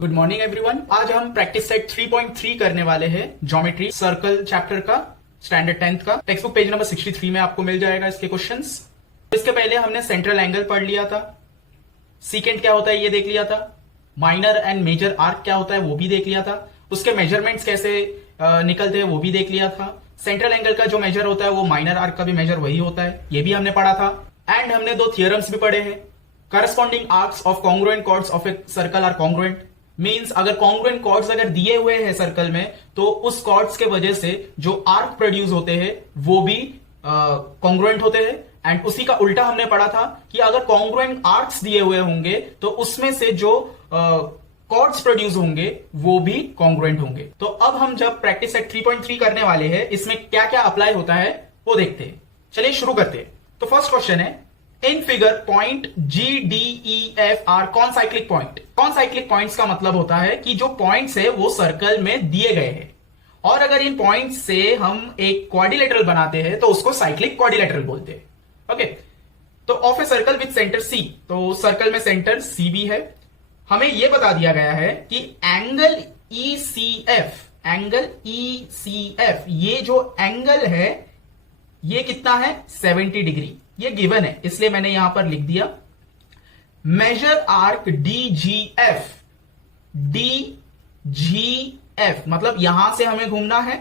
Good morning everyone. आज हम practice set 3.3 करने वाले हैं ज्योमेट्री सर्कल चैप्टर का, स्टैंडर्ड 10th का। टेक्स्ट बुक पेज नंबर 63 में आपको मिल जाएगा इसके क्वेश्चंस। इसके पहले हमने सेंट्रल एंगल पढ़ लिया था, सीकेंट क्या होता है ये देख लिया था, माइनर एंड मेजर आर्क क्या होता है वो भी देख लिया था, उसके मेजरमेंट्स कैसे निकलते हैं वो भी देख लिया था। सेंट्रल एंगल का जो मेजर होता है वो माइनर आर्क का भी मेजर वही होता है, ये भी हमने पढ़ा था। एंड हमने दो थियरम्स भी पढ़े हैं। Corresponding arcs of congruent chords of a circle are congruent, means अगर कॉन्ग्रुएंट कॉर्ड्स अगर दिए हुए हैं सर्कल में तो उस कॉर्ड्स के वजह से जो आर्क प्रोड्यूस होते हैं वो भी कॉन्ग्रुएंट होते हैं। एंड उसी का उल्टा हमने पढ़ा था कि अगर कॉन्ग्रुएंट आर्क्स दिए हुए होंगे तो उसमें से जो कॉर्ड्स प्रोड्यूस होंगे वो भी कॉन्ग्रुएंट होंगे। तो अब हम जब प्रैक्टिस सेट 3.3 करने वाले हैं, इसमें क्या क्या अप्लाई होता है वो देखते हैं। चलिए शुरू करते हैं। तो फर्स्ट क्वेश्चन है, in figure point GDEF are concyclic point. Concyclic points का मतलब होता है कि जो पॉइंट्स है वो सर्कल में दिए गए हैं और अगर इन पॉइंट्स से हम एक क्वाड्रिलेटरल बनाते हैं तो उसको साइक्लिक क्वाड्रिलेटरल बोलते हैं। ओके, तो of a circle with centre C, तो सर्कल में सेंटर CB है। हमें यह बता दिया गया है कि एंगल ECF, ये जो एंगल है ये कितना है 70 डिग्री, ये गिवन है इसलिए मैंने यहां पर लिख दिया। मेजर आर्क DGF मतलब यहां से हमें घूमना है,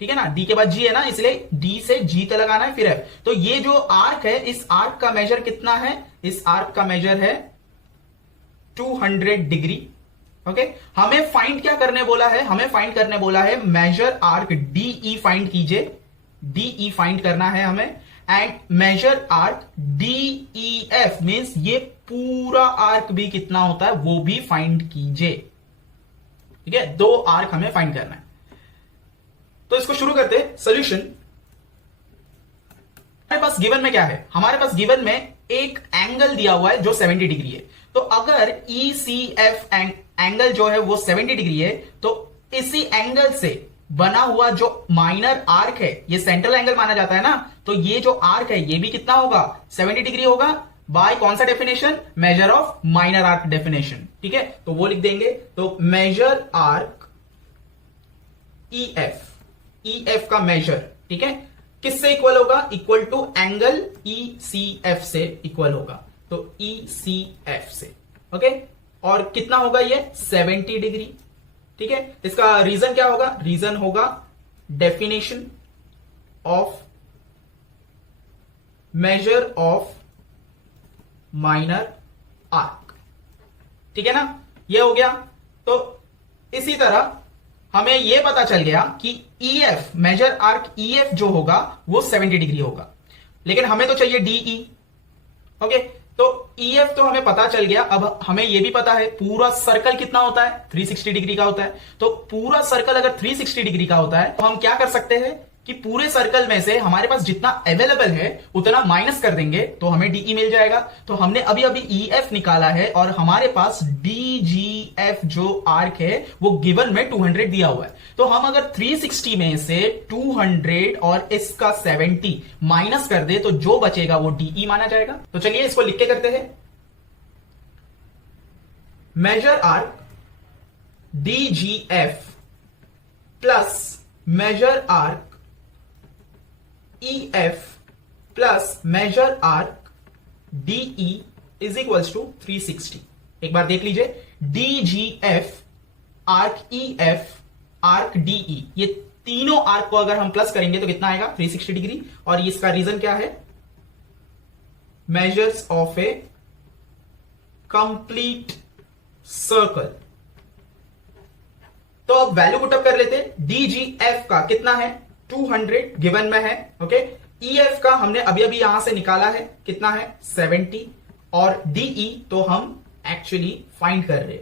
ठीक है ना, D के बाद G है ना, इसलिए D से G तक लगाना है फिर F। तो ये जो आर्क है इस आर्क का मेजर कितना है, इस आर्क का मेजर है 200 डिग्री। ओके, हमें फाइंड क्या करने बोला है, हमें फाइंड करने बोला है मेजर आर्क DE फाइंड कीजिए, DE फाइंड करना है हमें। And major arc DEF means ये पूरा आर्क भी कितना होता है वो भी फाइंड कीजिए। ठीक है, दो आर्क हमें फाइंड करना है। तो इसको शुरू करते हैं। सॉल्यूशन, हमारे पास गिवन में क्या है, हमारे पास गिवन में एक एंगल दिया हुआ है जो 70 डिग्री है। तो अगर ECF एंगल जो है वो 70 डिग्री है तो इसी एंगल से बना हुआ जो माइनर आर्क है, ये सेंट्रल एंगल माना जाता है ना, तो ये जो आर्क है ये भी कितना होगा 70 डिग्री होगा। बाय कौन सा definition, measure of minor arc definition. ठीक है, तो वो लिख देंगे। तो मेजर आर्क EF का मेजर, ठीक है, किससे इक्वल होगा, इक्वल टू एंगल ECF से इक्वल होगा। तो ECF से, ओके, और कितना होगा ये 70 डिग्री। ठीक है, इसका रीजन क्या होगा, रीजन होगा definition of measure of minor arc. ठीक है ना, ये हो गया। तो इसी तरह हमें यह पता चल गया कि EF मेजर आर्क EF जो होगा वो 70 डिग्री होगा, लेकिन हमें तो चाहिए DE। ओके, तो EF तो हमें पता चल गया। अब हमें यह भी पता है पूरा सर्कल कितना होता है 360 डिग्री का होता है। तो पूरा सर्कल अगर 360 डिग्री का होता है तो हम क्या कर सकते हैं कि पूरे सर्कल में से हमारे पास जितना अवेलेबल है उतना माइनस कर देंगे तो हमें DE मिल जाएगा। तो हमने अभी अभी EF निकाला है और हमारे पास DGF जो आर्क है वो गिवन में 200 दिया हुआ है। तो हम अगर 360 में से 200 और इसका 70 माइनस कर दे तो जो बचेगा वो DE माना जाएगा। तो चलिए इसको लिख के करते हैं। Major arc DGF plus major arc EF plus major arc DE is equals to 360। एक बार देख लीजिए, DGF arc EF arc DE, ये तीनों आर्क को अगर हम प्लस करेंगे तो कितना आएगा 360 डिग्री। और इसका रीजन क्या है, measures of A complete circle. तो अब वैल्यू पुटअप कर लेते हैं। DGF का कितना है 200 गिवन में है। ओके, EF का हमने अभी अभी यहां से निकाला है, कितना है 70, और DE तो हम एक्चुअली फाइंड कर रहे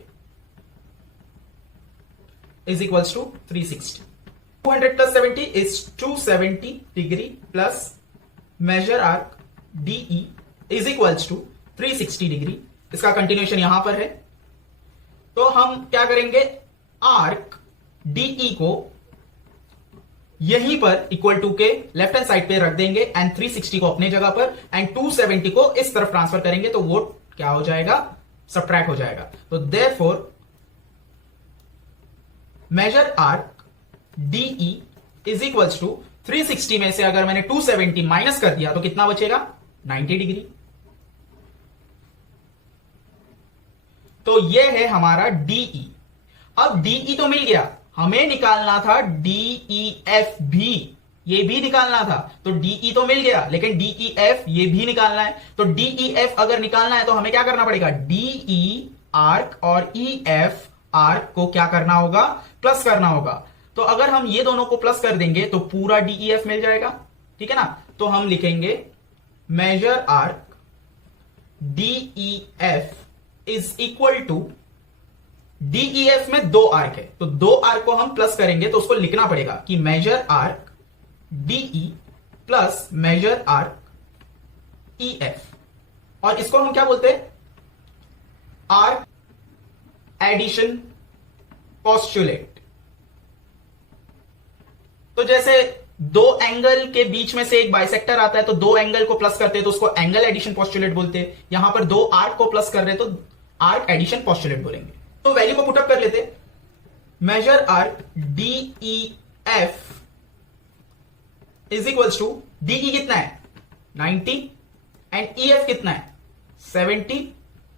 is equals to 360। 200 plus 70 is 270 degree plus major arc DE is equals to 360 degree. इसका कंटिन्यूएशन यहां पर है। तो हम क्या करेंगे, आर्क DE को यहीं पर इक्वल टू के लेफ्ट हैंड साइड पे रख देंगे एंड 360 को अपने जगह पर एंड 270 को इस तरफ ट्रांसफर करेंगे तो वो क्या हो जाएगा, सब्ट्रैक्ट हो जाएगा। तो therefore major arc DE is equals to 360 में से अगर मैंने 270 माइनस कर दिया तो कितना बचेगा 90 डिग्री। तो यह है हमारा DE। अब DE तो मिल गया, हमें निकालना था DEF भी, ये भी निकालना था। तो DE तो मिल गया, लेकिन DEF ये भी निकालना है। तो DEF अगर निकालना है तो हमें क्या करना पड़ेगा, DE आर्क और EF आर्क को क्या करना होगा, प्लस करना होगा। तो अगर हम ये दोनों को प्लस कर देंगे तो पूरा DEF मिल जाएगा, ठीक है ना। तो हम लिखेंगे major arc DEF is equal to, DEF में 2 आर्क है तो 2 आर्क को हम प्लस करेंगे तो उसको लिखना पड़ेगा कि major arc DE plus major arc EF, और इसको हम क्या बोलते हैं, आर्क एडिशन पोस्टुलेट। तो जैसे 2 एंगल के बीच में से एक बाइसेक्टर आता है तो 2 एंगल को प्लस करते हैं तो उसको एंगल एडिशन पोस्टुलेट बोलते हैं। यहां पर 2 आर्क को प्लस कर रहे हैं तो आर्क एडिशन पोस्टुलेट बोलेंगे। तो वैल्यू को पुटअप कर लेते, major arc DEF is equals to, DE कितना है 90 एंड EF कितना है 70,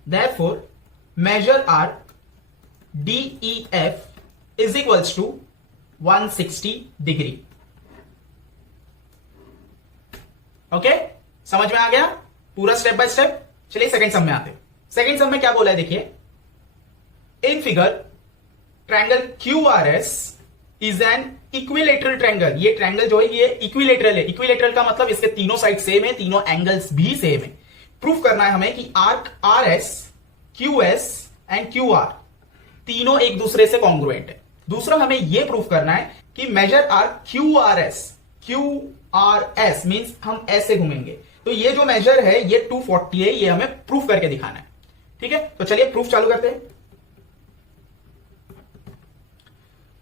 therefore major arc DEF is equals to 160 degree. Okay, समझ में आ गया पूरा स्टेप बाय स्टेप। चलिए सेकंड सम में आते हैं। सेकंड सम में क्या बोला है देखिए, in figure triangle QRS is an equilateral triangle. ये ट्रायंगल जो है ये इक्विलेटरल है। इक्विलेटरल का मतलब इसके तीनों साइड सेम है, तीनों एंगल्स भी सेम है। प्रूफ करना है हमें कि arc RS, QS and QR तीनों एक दूसरे से कॉन्ग्रुएंट है। दूसरा हमें यह प्रूफ करना है कि मेजर आर्क QRS मींस हम ऐसे घूमेंगे तो ये जो मेजर है ये 240 है, ये हमें प्रूफ करके दिखाना है। ठीक है, तो चलिए प्रूफ चालू करते हैं।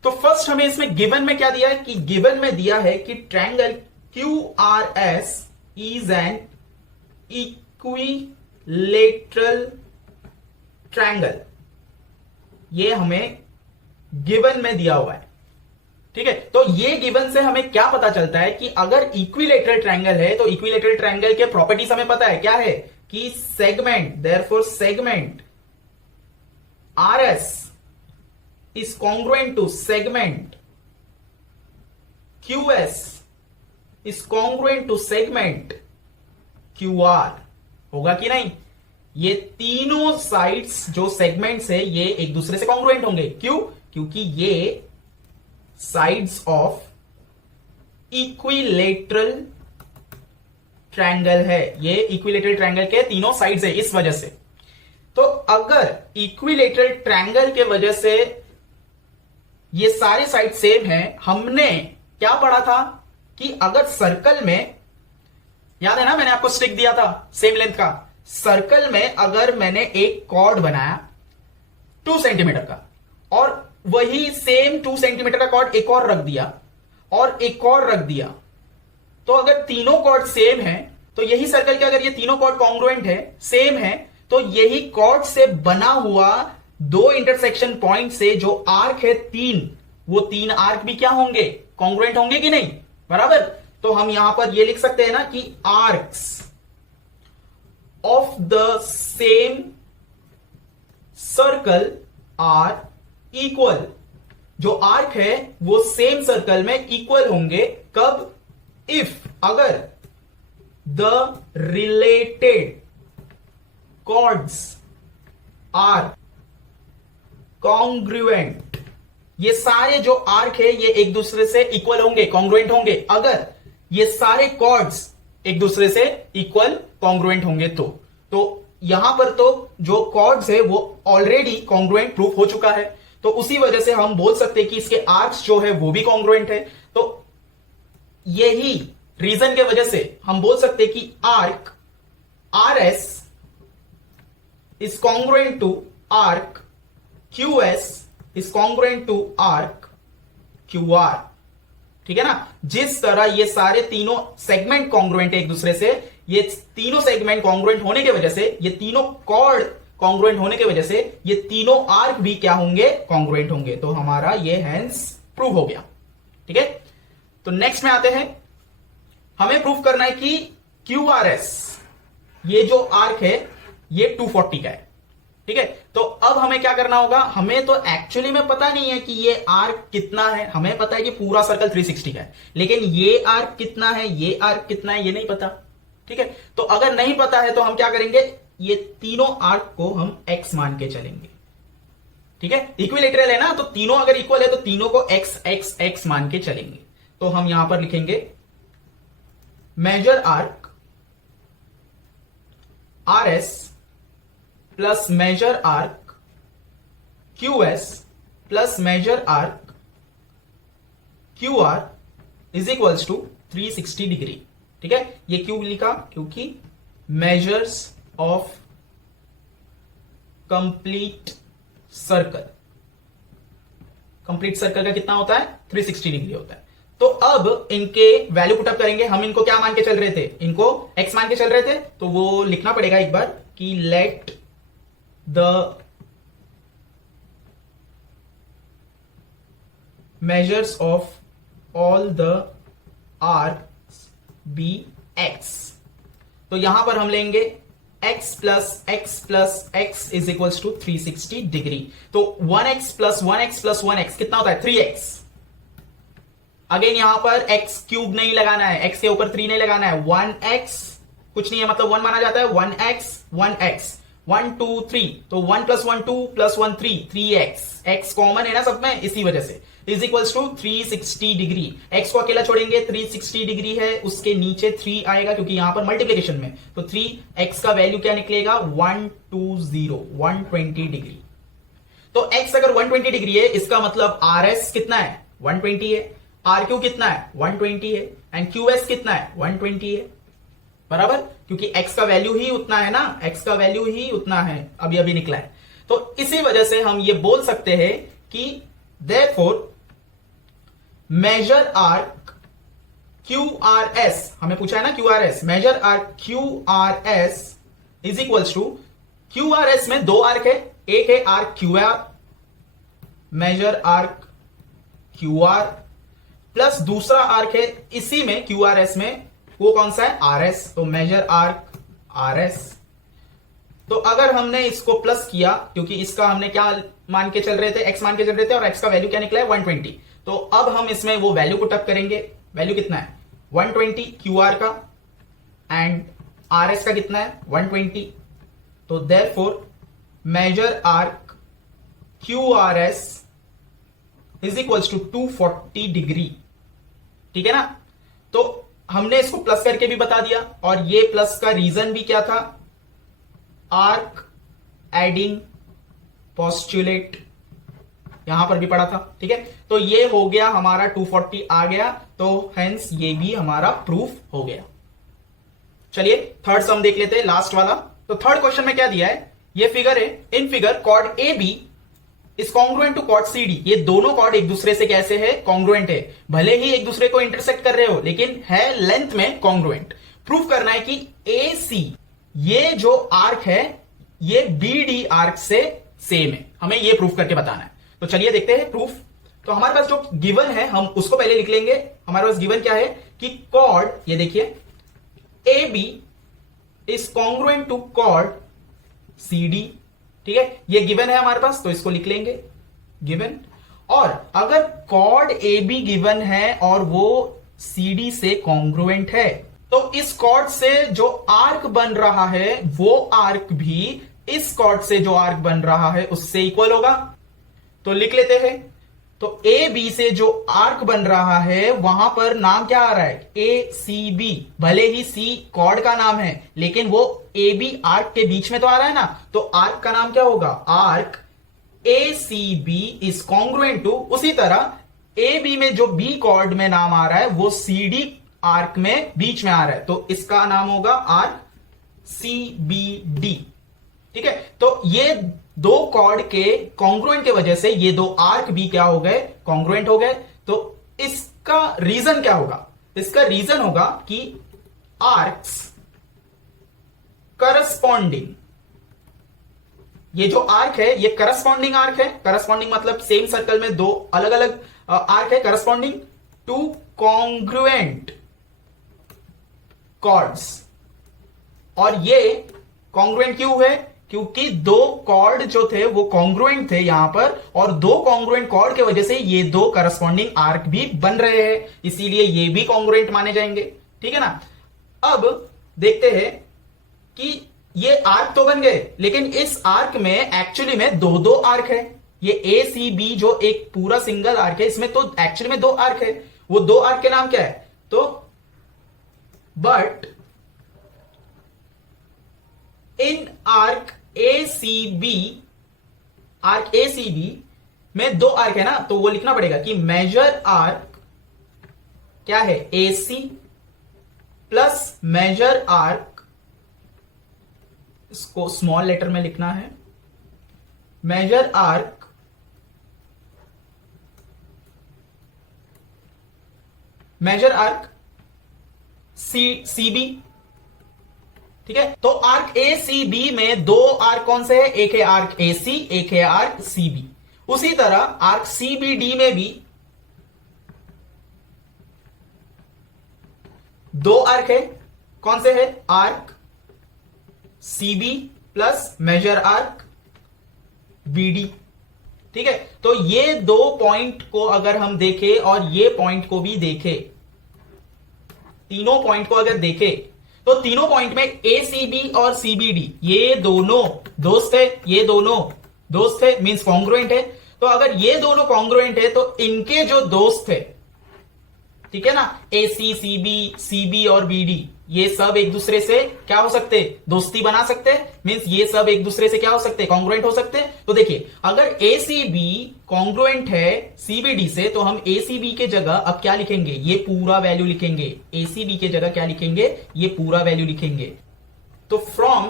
तो फर्स्ट हमें इसमें गिवन में क्या दिया है कि गिवन में दिया है कि triangle QRS is an equilateral triangle, ये हमें गिवन में दिया हुआ है। ठीक है, तो ये गिवन से हमें क्या पता चलता है कि अगर इक्विलेटरल ट्रायंगल है तो इक्विलेटरल ट्रायंगल के प्रॉपर्टीज हमें पता है, क्या है कि segment, therefore segment RS is congruent to segment QS is congruent to segment QR, होगा कि नहीं। ये तीनों साइड्स जो सेगमेंट्स है ये एक दूसरे से कॉन्ग्रुएंट होंगे। क्यों, क्योंकि ये साइड्स ऑफ इक्विलेटरल ट्रायंगल है, ये इक्विलेटरल ट्रायंगल के तीनों साइड्स है इस वजह से। तो अगर इक्विलेटरल ट्रायंगल के वजह से ये सारे साइड सेम हैं, हमने क्या पढ़ा था कि अगर सर्कल में, याद है ना मैंने आपको स्टिक दिया था सेम लेंथ का, सर्कल में अगर मैंने एक कॉर्ड बनाया 2 सेंटीमीटर का और वही सेम 2 सेंटीमीटर का कॉर्ड एक और रख दिया और एक और रख दिया, तो अगर तीनों कॉर्ड सेम है तो यही सर्कल के अगर ये तीनों कॉर्ड कॉन्ग्रुएंट है, सेम है, तो यही कॉर्ड से बना हुआ 2 इंटरसेक्शन पॉइंट से जो आर्क है 3, वो 3 आर्क भी क्या होंगे, कॉन्ग्रुएंट होंगे कि नहीं, बराबर। तो हम यहां पर ये लिख सकते हैं ना कि arcs of the same circle are equal. जो आर्क है वो सेम सर्कल में इक्वल होंगे, कब, इफ, अगर the related chords are congruent. ये सारे जो आर्क है ये एक दूसरे से इक्वल होंगे, कॉन्ग्रुएंट होंगे, अगर ये सारे कॉर्ड्स एक दूसरे से इक्वल कॉन्ग्रुएंट होंगे तो यहां पर तो जो कॉर्ड्स है वो ऑलरेडी कॉन्ग्रुएंट प्रूफ हो चुका है, तो उसी वजह से हम बोल सकते हैं कि इसके आर्क्स जो है वो भी कॉन्ग्रुएंट है। तो यही रीजन के वजह से हम बोल सकते हैं कि arc RS is congruent to arc QS is congruent to arc QR। ठीक है ना, जिस तरह ये सारे तीनों सेगमेंट कॉन्ग्रुएंट है एक दूसरे से, ये तीनों सेगमेंट कॉन्ग्रुएंट होने की वजह से ये तीनों कॉर्ड कॉन्ग्रुएंट होने की वजह से ये तीनों आर्क भी क्या होंगे, कॉन्ग्रुएंट होंगे। तो हमारा ये हेंस प्रूव हो गया। ठीक है, तो नेक्स्ट में आते हैं। हमें प्रूव करना है कि QRS ये जो आर्क है ये 240 का है। ठीक है, तो अब हमें क्या करना होगा, हमें तो एक्चुअली में पता नहीं है कि ये आर्क कितना है। हमें पता है कि पूरा सर्कल 360 का है, लेकिन ये आर्क कितना है, ये आर्क कितना है, ये नहीं पता। ठीक है, तो अगर नहीं पता है तो हम क्या करेंगे, ये तीनों आर्क को हम x मान के चलेंगे। ठीक है, इक्विलेटरल है ना, तो तीनों अगर इक्वल है तो तीनों को x x x मान के चलेंगे। तो हम यहां पर लिखेंगे major arc RS plus major arc QS plus major arc QR is equals to 360 degree. ठीक है, ये क्यों लिखा, क्योंकि measures of complete circle, complete circle का कितना होता है, 360 डिग्री होता है। तो अब इनके वैल्यू पुटअप करेंगे। हम इनको क्या मान के चल रहे थे, इनको x मान के चल रहे थे, तो वो लिखना पड़ेगा एक बार कि let the measures of all the arcs be x। तो यहां पर हम लेंगे x plus x plus x is equals to 360 degree. तो 1x plus 1x plus 1x कितना होता है, 3x। अगेन यहां पर x क्यूब नहीं लगाना है, x के ऊपर 3 नहीं लगाना है, 1x कुछ नहीं है, मतलब 1 माना जाता है, 1x 1x 1 2 3, तो 1 plus 1 2 plus 1 3, 3x। x common है ना सब में, इसी वजह से is equals to 360 degree. x को अकेला छोड़ेंगे, 360 डिग्री है, उसके नीचे 3 आएगा क्योंकि यहां पर मल्टीप्लीकेशन में, तो 3x का वैल्यू क्या निकलेगा, 120 डिग्री। तो x अगर 120 डिग्री है, इसका मतलब RS कितना है, 120 है, RQ कितना है, 120 है, एंड QS कितना है, 120 है, बराबर, क्योंकि x का वैल्यू ही उतना है ना, x का वैल्यू ही उतना है, अभी अभी निकला है। तो इसी वजह से हम ये बोल सकते हैं कि देयरफॉर मेजर आर्क QRS, हमें पूछा है ना QRS, major arc QRS is equals to, QRS में दो आर्क है, एक है arc QR, major arc QR, plus दूसरा आर्क है इसी में QRS में, वो कौन सा है, RS, तो मेजर आर्क RS। तो अगर हमने इसको प्लस किया, क्योंकि इसका हमने क्या मान के चल रहे थे, x मान के चल रहे थे, और x का वैल्यू क्या निकला है, 120। तो अब हम इसमें वो वैल्यू पुटअप करेंगे। वैल्यू कितना है, 120 QR का, एंड RS का कितना है, 120। तो therefore major arc QRS is equals to 240 degree. ठीक है ना, तो हमने इसको प्लस करके भी बता दिया, और ये प्लस का रीजन भी क्या था, आर्क एडिंग पोस्टुलेट, यहां पर भी पढ़ा था। ठीक है, तो ये हो गया हमारा 240 आ गया, तो हेंस ये भी हमारा प्रूफ हो गया। चलिए थर्ड सम देख लेते हैं, लास्ट वाला। तो थर्ड क्वेश्चन में क्या दिया है, ये फिगर है, in figure chord AB is congruent to chord CD। ये दोनों कॉर्ड एक दूसरे से कैसे है, कॉन्ग्रुएंट है, भले ही एक दूसरे को इंटरसेक्ट कर रहे हो, लेकिन है लेंथ में कॉन्ग्रुएंट। प्रूफ करना है कि AC ये जो आर्क है ये BD आर्क से सेम है, हमें ये प्रूफ करके बताना है। तो चलिए देखते हैं प्रूफ। तो हमारे पास जो गिवन है हम उसको पहले लिख लेंगे। हमारे पास गिवन क्या है कि कॉर्ड, ये देखिए, AB is congruent to chord CD। ठीक है, ये गिवन है हमारे पास, तो इसको लिख लेंगे गिवन। और अगर कॉर्ड AB गिवन है और वो CD से कॉन्ग्रुएंट है, तो इस कॉर्ड से जो आर्क बन रहा है वो आर्क भी इस कॉर्ड से जो आर्क बन रहा है उससे इक्वल होगा। तो लिख लेते हैं। तो AB से जो आर्क बन रहा है वहां पर नाम क्या आ रहा है, ACB। भले ही C कॉर्ड का नाम है, लेकिन वो AB आर्क के बीच में तो आ रहा है ना, तो आर्क का नाम क्या होगा, arc ACB is congruent to, उसी तरह AB में जो B कॉर्ड में नाम आ रहा है वो CD आर्क में बीच में आ रहा है, तो इसका नाम होगा आर्क CBD। ठीक है, तो ये दो कॉर्ड के कॉन्ग्रुएंट के वजह से ये दो आर्क भी क्या हो गए, कॉन्ग्रुएंट हो गए। तो इसका रीजन क्या होगा, इसका रीजन होगा कि आर्क्स करस्पॉन्डिंग ये जो आर्क है ये करस्पॉन्डिंग आर्क है, करस्पॉन्डिंग मतलब सेम सर्कल में दो अलग अलग आर्क है, करस्पॉन्डिंग टू कॉन्ग्रुएंट कॉर्ड्स। और ये कॉन्ग्रुएंट क्यों है? क्योंकि दो कॉर्ड जो थे वो कॉन्ग्रुएंट थे यहां पर, और दो कॉन्ग्रुएंट कॉर्ड की वजह से ये दो करस्पॉन्डिंग आर्क भी बन रहे हैं, इसीलिए ये भी कॉन्ग्रुएंट माने जाएंगे। ठीक है ना। अब देखते हैं कि ये आर्क तो बन गए, लेकिन इस आर्क में एक्चुअली में दो दो आर्क है। ये ए सी बी जो एक पूरा सिंगल आर्क है, इसमें तो एक्चुअली में दो आर्क है। वो दो आर्क के नाम क्या है? तो but in arc A C B, arc A C B में दो आर्क है ना, तो वो लिखना पड़ेगा कि मेजर आर्क क्या है? ए सी प्लस मेजर आर्क, इसको स्मॉल लेटर में लिखना है, मेजर आर्क सी बी। ठीक है, तो आर्क ए सी बी में दो आर्क कौन से है? एक है आर्क ए सी, एक है आर्क सी बी। उसी तरह आर्क सी बी डी में भी दो आर्क है। कौन से है? Arc C B plus major arc B D. ठीक है, तो ये दो पॉइंट को अगर हम देखें और ये पॉइंट को भी देखें, तीनों पॉइंट को अगर देखें तो तीनों पॉइंट में ए सी बी और सी बी डी ये दोनों दोस्त है, ये दोनों दोस्त है, मींस कॉन्ग्रुएंट है। तो अगर ये दोनों कॉन्ग्रुएंट है तो इनके जो दोस्त है, ठीक है ना, ए सी बी और बी डी, ये सब एक दूसरे से क्या हो सकते? दोस्ती बना सकते, मींस ये सब एक दूसरे से क्या हो सकते? कॉन्ग्रुएंट हो सकते। तो देखिए, अगर ए सी बी कॉन्ग्रुएंट है सी बी डी से, तो हम ए सी बी के जगह अब क्या लिखेंगे? ये पूरा वैल्यू लिखेंगे। ए सी बी के जगह क्या लिखेंगे? ये पूरा वैल्यू लिखेंगे। तो फ्रॉम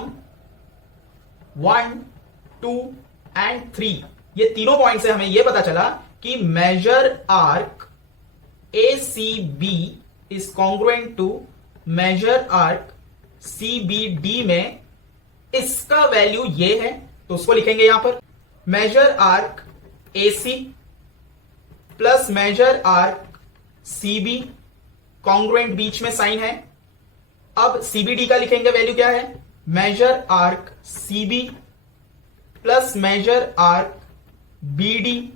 1, 2 एंड 3 ये तीनों पॉइंट से हमें यह पता चला कि major arc A C B is congruent to major arc C B D में इसका वैल्यू ये है, तो उसको लिखेंगे यहां पर major arc A C plus major arc C B, congruent बीच में साइन है। अब सीबीडी का लिखेंगे वैल्यू क्या है? Major arc C B plus major arc B D.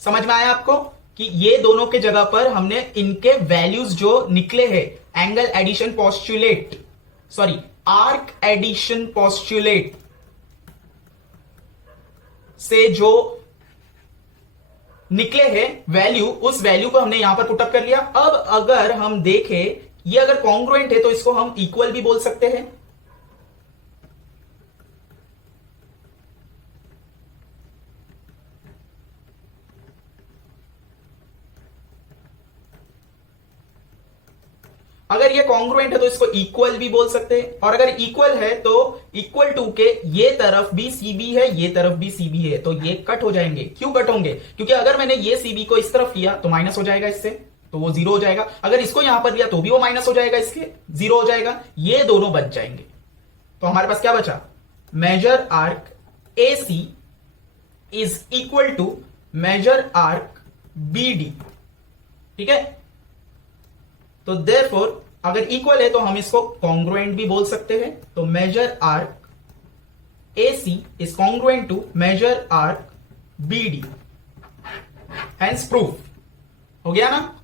समझ में आया आपको कि ये दोनों के जगह पर हमने इनके वैल्यूज जो निकले हैं angle addition postulate, sorry arc addition postulate से जो निकले हैं वैल्यू, उस वैल्यू को हमने यहां पर पुटअप कर लिया। अब अगर हम देखें ये अगर कॉन्ग्रुएंट है तो इसको हम इक्वल भी बोल सकते हैं। अगर ये कॉन्ग्रुएंट है तो इसको इक्वल भी बोल सकते हैं, और अगर इक्वल है तो इक्वल टू के ये तरफ भी सीबी है, ये तरफ भी सीबी है, तो ये कट हो जाएंगे। क्यों कट होंगे? क्योंकि अगर मैंने ये सीबी को इस तरफ किया तो माइनस हो जाएगा इससे, तो वो जीरो हो जाएगा। अगर इसको यहां पर लिया तो भी वो माइनस हो जाएगा, इसके जीरो हो जाएगा, ये दोनों बच जाएंगे। तो हमारे पास क्या बचा? Major arc A C is equal to major arc B D. ठीक है, तो देयरफॉर अगर इक्वल है तो हम इसको कॉन्ग्रुएंट भी बोल सकते हैं। तो major arc A C is congruent to major arc B D, hence proof हो गया ना।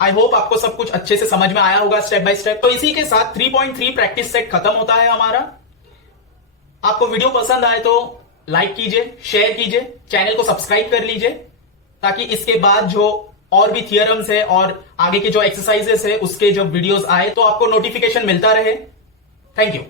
आई होप आपको सब कुछ अच्छे से समझ में आया होगा स्टेप बाय स्टेप। तो इसी के साथ 3.3 प्रैक्टिस सेट खत्म होता है हमारा। आपको वीडियो पसंद आए तो लाइक कीजिए, शेयर कीजिए, चैनल को सब्सक्राइब कर लीजिए, ताकि इसके बाद जो और भी थियरम्स है और आगे के जो एक्सरसाइजेस है उसके जो वीडियोस आए तो आपको नोटिफिकेशन मिलता रहे। Thank you.